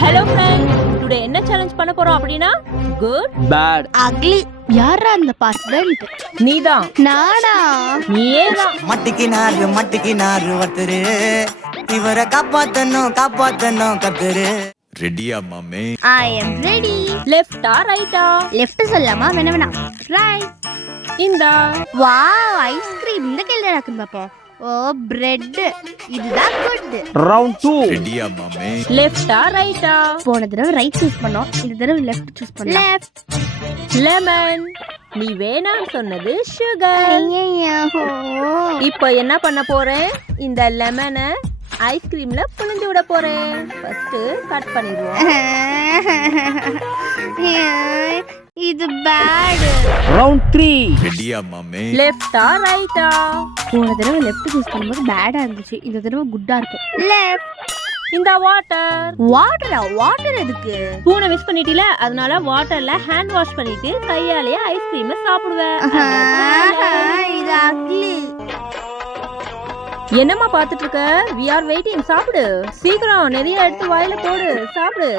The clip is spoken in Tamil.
ஹலோ ஃப்ரெண்ட்ஸ், டுடே என்ன சேலஞ்ச் பண்ண போறோம் அப்படினா குட் பேட் அக்லி. யாரா அந்த பாஸ்பெண்ட்? நீதான். நானா? நீயேதான். மட்டிக்கினாரு ஒருத்தரு, இவரை காப்பாத்தணும் கத்துரு. ரெடியா மாமே? I am ready. லெஃப்டா ரைட்டா? லெஃப்ட் சொல்லாமா? வேணா ரைட். இந்தா. Wow, ice cream. இந்த கையில நடக்கும் பாப்போம். ஓ, பிரெட். இதுதான் குட். ரவுண்ட் 2 ரெடியா மாமே? லெஃப்டா ரைட்டா? போன தடவை ரைட் சூஸ் பண்ணோம், இந்த தடவை லெஃப்ட் சூஸ் பண்ணலாம். லெஃப்ட். லெமன். நீ வேணாம்னு சொன்னது சுகர். ஐயோ. இப்போ என்ன பண்ண போறேன்? இந்த லெமனை ஐஸ்கிரீம்ல புழிஞ்சு விட போறேன். ஃபர்ஸ்ட் கட் பண்ணிடுவோம். இது பேட். ரவுண்ட் 3 ரெடியா மாமே? லெஃப்டா ரைட்டா? போன தடவை லெஃப்ட் சூஸ் பண்ணும்போது பேடா இருந்துச்சு, இந்த தடவை குட்டா இருக்கும். லெஃப்ட். இந்த வாட்டர். வாட்டர் எதுக்கு? பூனை மிஸ் பண்ணிட்டீல, அதனால வாட்டர்ல ஹேண்ட் வாஷ் பண்ணிட்டு கையாலேயே ஐஸ்கிரீம் சாப்பிடுவேன். இது அக்லி. என்னம்மா பாத்துட்டு இருக்க? we are waiting. சாப்பிடு சீக்கிரம், நிறைய எடுத்து வாயில போடு. சாப்பிடு.